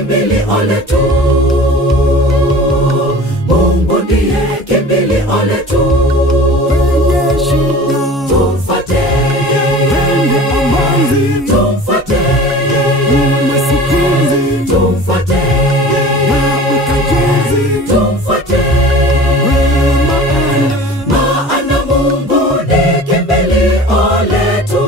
kimbilio letu. Mungu ndiye kimbilio letu. Kwenye shida Tumfuate, kwenye amani tumfuate, umasikini tumfuate, na utajiri tumfuate. Maana Mungu ni kimbilio letu.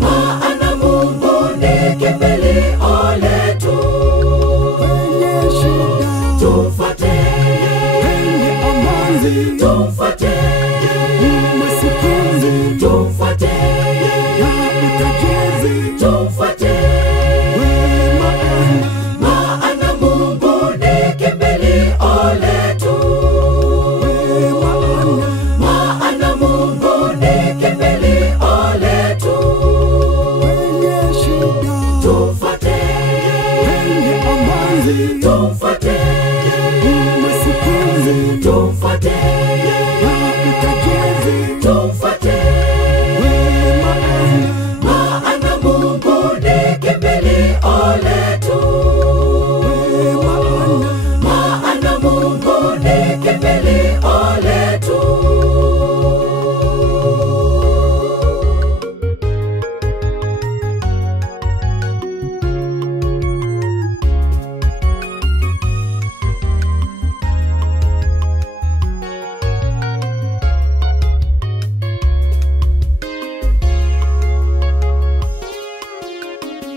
Maana Mungu ni kimbilio letu. kwenye shida Tumfuate, kwenye amani tumfuate, umasikini tumfuate, na utajiri tumfuate. Maana Mungu ni kimbilio letu. Maana Mungu ni kimbilio letu. kwenye shida Tumfuate, kwenye amani tumfuate, umasikini tumfuate, na utajiri tumfuate. Maana Mungu ni kimbilio letu. Maana Mungu ni kimbilio letu.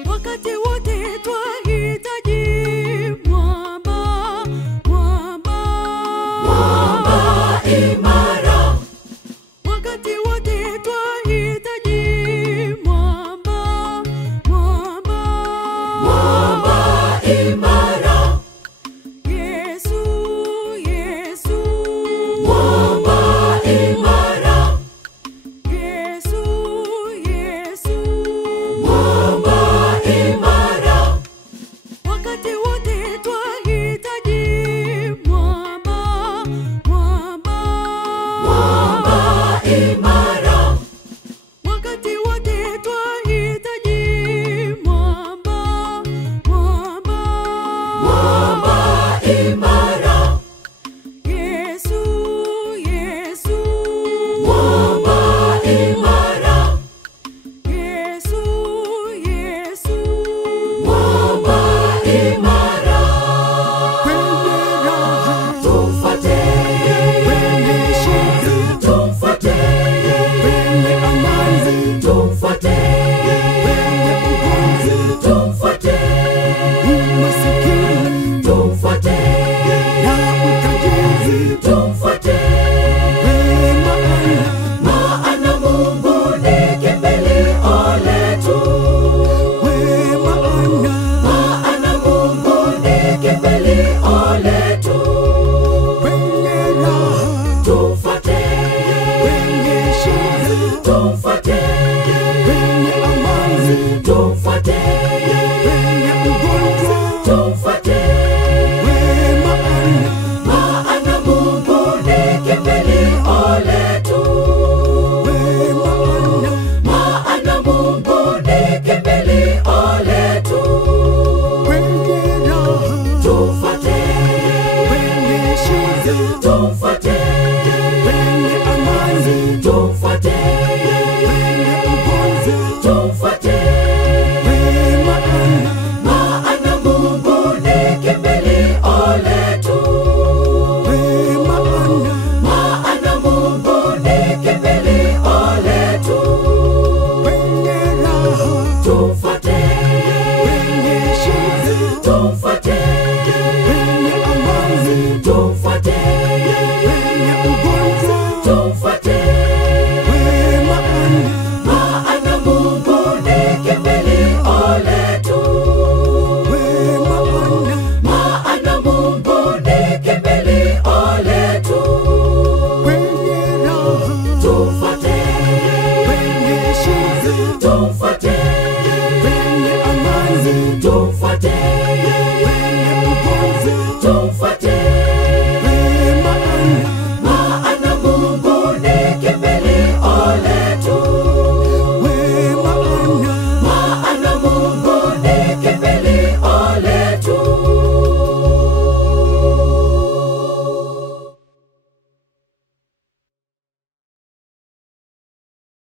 wakati wote twa